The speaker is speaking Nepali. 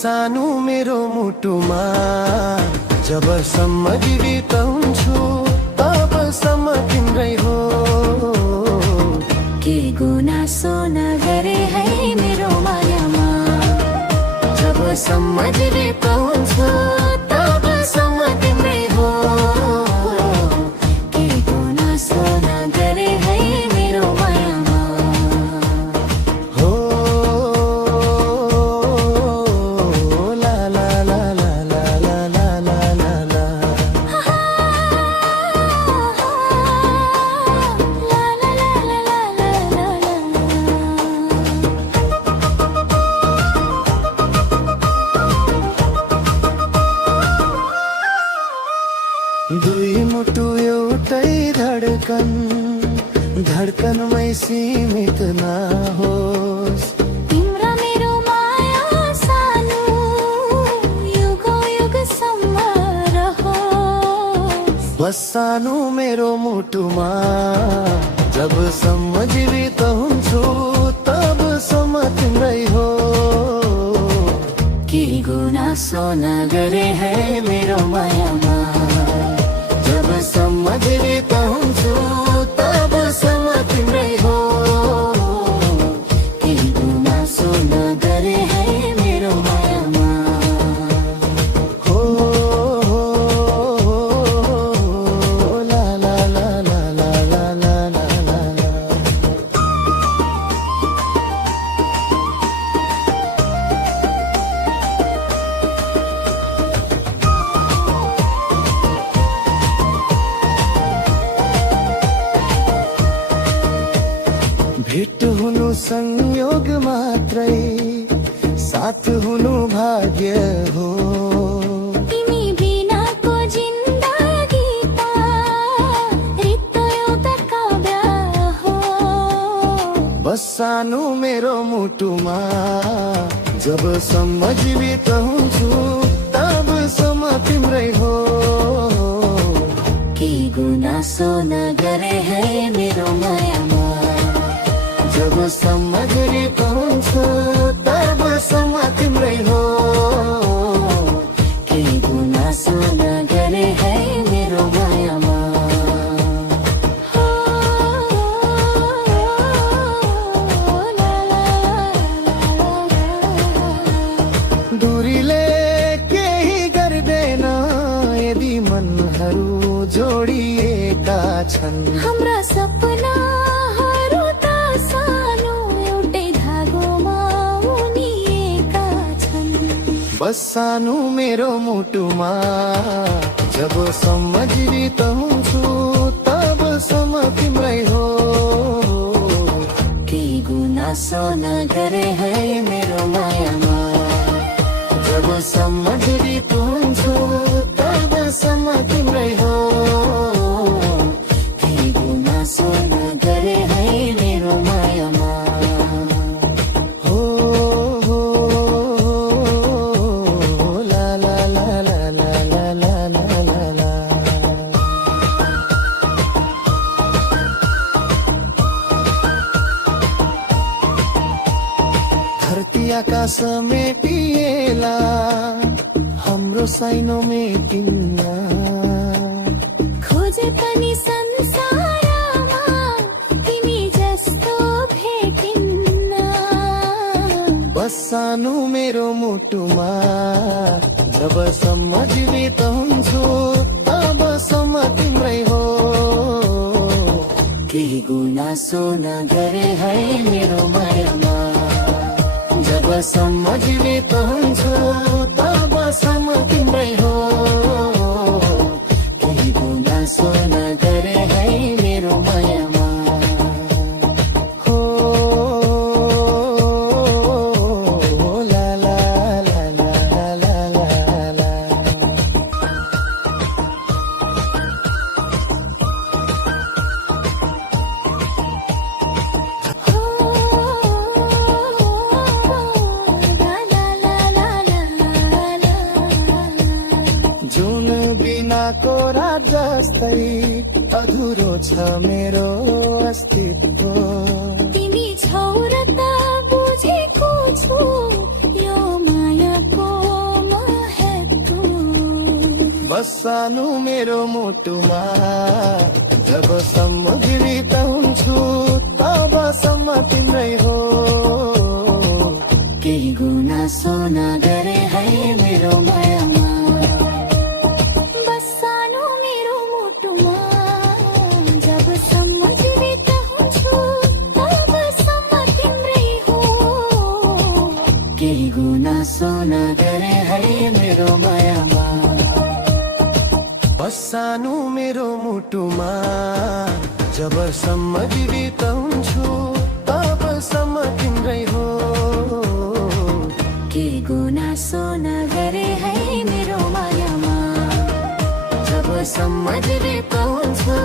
बसानु मेरो मुटुमा जबसम्म जीवित हुन्छु तबसम्म तिम्रै हो। के गुनासो नगरे है मेरो मायामा, जबसम्म जीवित हुन्छु तबसम्म तिम्रै हो। के गुनासो नगरे है मेरो मायामा। हो ला ला ला ला ला ला ला ला ला ला। दुई मुटु एउटै धडकन, धडकनमै सीमित नहोस्। तिम्रा मेरो माया सानो युग युगसम्म रहोस्। बसानु मेरो मुटुमा जबसम्म जीवित हुन्छु तबसम्म तिम्रै हो। के गुनासो नगरे है मेरो मायामा, जबसम्म जीवित हुन्छु तबसम्म तिम्रै हो। के गुनासो नगरे है मेरो मायामा। हो ला ला ला ला ला ला ला ला ला। भेट हुनु संयोग मात्रै, साथ हुनु भाग्य हो। तिमी बिनाको जिन्दगी त रित्तो एउटा काव्य हो। बसानु मेरो मुटुमा जबसम्म जीवित हुन्छु तबसम्म तिम्रै हो। के गुनासो नगरे है मेरो मायामा, जबसम्म जीवित हुन्छु तबसम्म तिम्रै हो। के गुनासो नगरे है मेरो मायामा। हो ला ला ला ला। दूरीले केही गर्दैन यदि मनहरू जोडिएका छन्। हाम्रा सपनाहरू त सानो एउटै धागोमा उनिएका छन्। बसानु मेरो मुटुमा जबसम्म जीवित हुन्छु तबसम्म तिम्रै हो। के गुनासो नगरे है मेरो मायामा, जबसम्म जीवित हुन्छु तबसम्म तिम्रै हो। के गुनासो नगरे है मेरो मायामा। हो ला ला ला ला ला ला ला ला ला। धरती आकाश मेटिएला हाम्रो साइनो मेटिन्न। खोजे पनि संसारमा तिमी जस्तो भेटिन्न। बसानु मेरो मुटुमा जबसम्म जीवित हुन्छु तबसम्म तिम्रै हो। के गुनासो नगरे है मेरो मायामा, जबसम्म जीवित हुन्छु तबसम्म तिम्रै हो। के गुनासो नगरे है मेरो मायामा। हो ला ला ला ला ला ला ला। हो ला ला ला ला ला ला। जुन बिनाको रात जस्तै अधुरो छ मेरो अस्तित्व। तिमी छौ र त बुझेको छु यो मायाको बस्सानु मेरो मुटुमा जबसम्म जीवित हुन्छु तबसम्म तिम्रै हो केही गुनासो नगरे है मेरो मायामा बस्सानु मेरो मुटुमा जबसम्म जीवित हुन्छु तबसम्म तिम्रै हो केही गुनासो नगरे है मेरो मायामा बस्सानु मेरो मुटुमा जबसम्म जीवित हुन्छु तबसम्म तिम्रै हो के गुनासो नगरे है मेरो मायामा जबसम्म जीवित हुन्छु